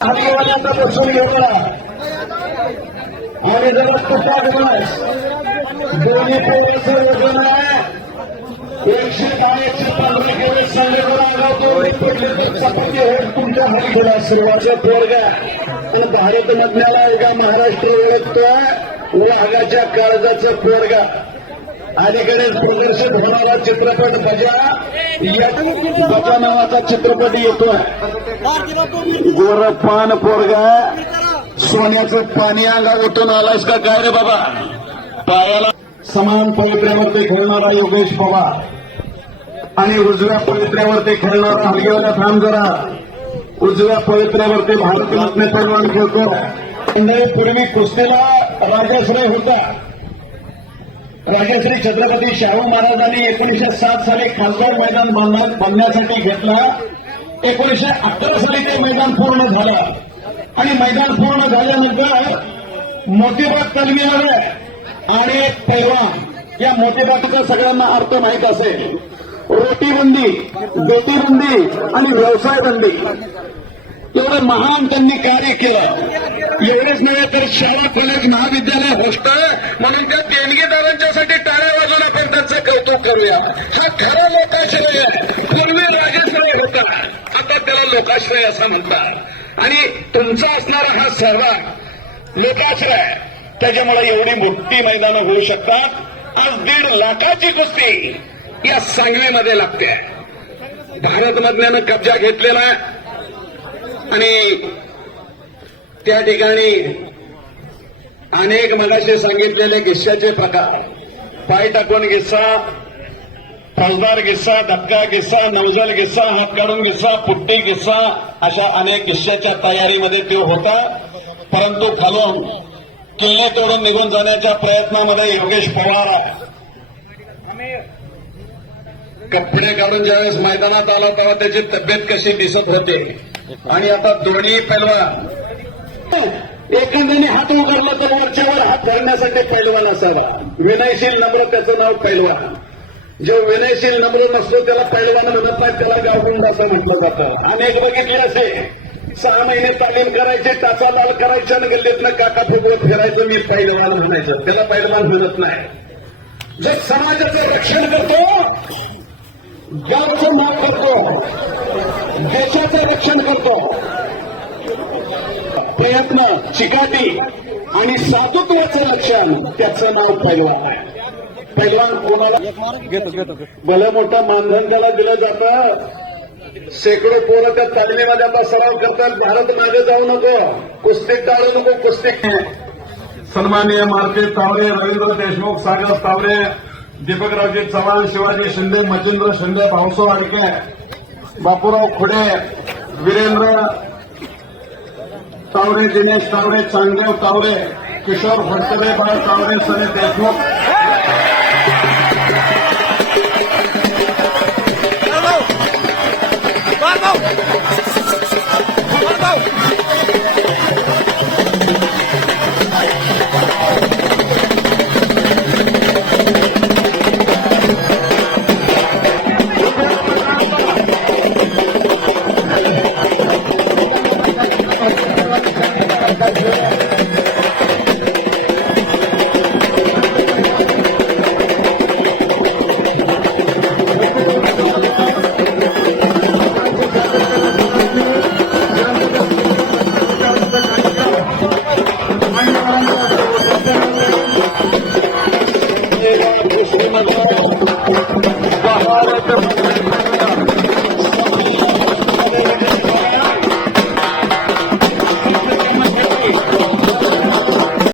हल्लीवाल्याचा बसून घेतला आणि जरा तुपात बस दोन्ही पोराचं वजन एकशे दहा एकशे पंधरा किलो संघटना तुमच्या हाती गेला सुरुवातीचा पोरगा तो भारत मधल्याला एका महाराष्ट्र ओळखतोय. वाघाच्या काळजाचं पोरगा. अलीकडेच प्रदर्शित होणारा चित्रपट बजा नावाचा चित्रपट येतोय. गोरपान पोरगा सोन्याचं पाणी अंगा उठून आलायस का? काय रे बाबा? पायाला समान पवित्र्यावरती खेळणारा योगेश पवार. आणि उजव्या पवित्र्यावरती खेळणारा हलगेवाला थांब जरा उजव्या पवित्र्यावरती भारतरत्न पैलवान खेळतो पूर्वी कुस्तीला राजाश्रय होता. राजश्री छत्रपती शाहू महाराजांनी एकोणीशे सात साली खासदार मैदान बांधण्या- बांधण्यासाठी घेतला. एकोणीशे अठरा साली ते मैदान पूर्ण झालं. आणि मैदान पूर्ण झाल्यानंतर मोतीबाग तलमी आले आणि पैलवान या मोतीबागचा सगळ्यांना अर्थ माहीत असेल. रोटीबंदी बेटीबंदी आणि व्यवसाय बंदी एवढं महान त्यांनी कार्य केलं. एवढेच नव्हे तर शाळा कॉलेज महाविद्यालय हॉस्टेल म्हणून त्या देणगीदारांच्यासाठी टाळ्या वाजून आपण त्यांचं कौतुक करूया. हा खरा लोकाश्रय. आहे पूर्वी राजश्रय होता. आता त्याला लोकाश्रय असं म्हणतात. आणि तुमचा असणारा हा सहभाग लोकाश्रय त्याच्यामुळे एवढी मोठी मैदानं होऊ शकतात. आज दीड लाखाची कुस्ती या सांगलीमध्ये लागते. भारतमधल्यानं कब्जा घेतलेला आहे. आणि त्या ठिकाणी अनेक मनाशी सांगितलेले गिस्साचे प्रकार. पाय टाकून गिस्सा फौजदार गिस्सा धक्का गिस्सा नवजल गिस्सा हात काढून गिस्सा पुट्टी गिस्सा अशा अनेक गिस्साच्या तयारीमध्ये ते होता. परंतु खालून किल्ले तोडून निघून जाण्याच्या प्रयत्नामध्ये योगेश पवार कपडे काढून ज्यावेळेस मैदानात आला तेव्हा त्याची तब्येत कशी दिसत होते? आणि आता दोन्ही पैलवान. एखाद्याने हात उघडला तर वरच्यावर हात धरण्यासाठी पैलवान असावा. विनयशील नम्र त्याचं नाव पैलवान. जो विनयशील नम्र नसतो त्याला पैलवान म्हणत नाही त्याला गावगुंड असं म्हटलं जातं. अनेक बघितले असे. सहा महिने तालीम करायचे टाचा लाल करायच्या आणि गल्लीतनं काका फुगवत फिरायचं मी पैलवान म्हणायचं. त्याला पैलवान म्हणत नाही. जो समाजाचं रक्षण करतो गावचं नाव करतो. देशाचं रक्षण करतो. प्रयत्न चिकाटी आणि सातुत्वाचं रक्षण त्याचं नाव पैलवान पैलवान कोणाला? भलं मोठं मानधन त्याला दिलं जातं. शेकडो पोरं त्या तालमीमध्ये आता सराव करतात. भारत मागे जाऊ नको. कुस्ती टाळू नको कुस्ती सन्माननीय मारुती तावरे रवींद्र देशमुख सागर तावरे दीपकरावजी चव्हाण शिवाजी शिंदे मच्छिंद्र शिंदे भाऊसो अडके बापूराव खुडे वीरेंद्र तावरे दिनेश तावरे चांगदेव तावरे किशोर फडतरे बाळ तावरे सनी देशमुख Yeah.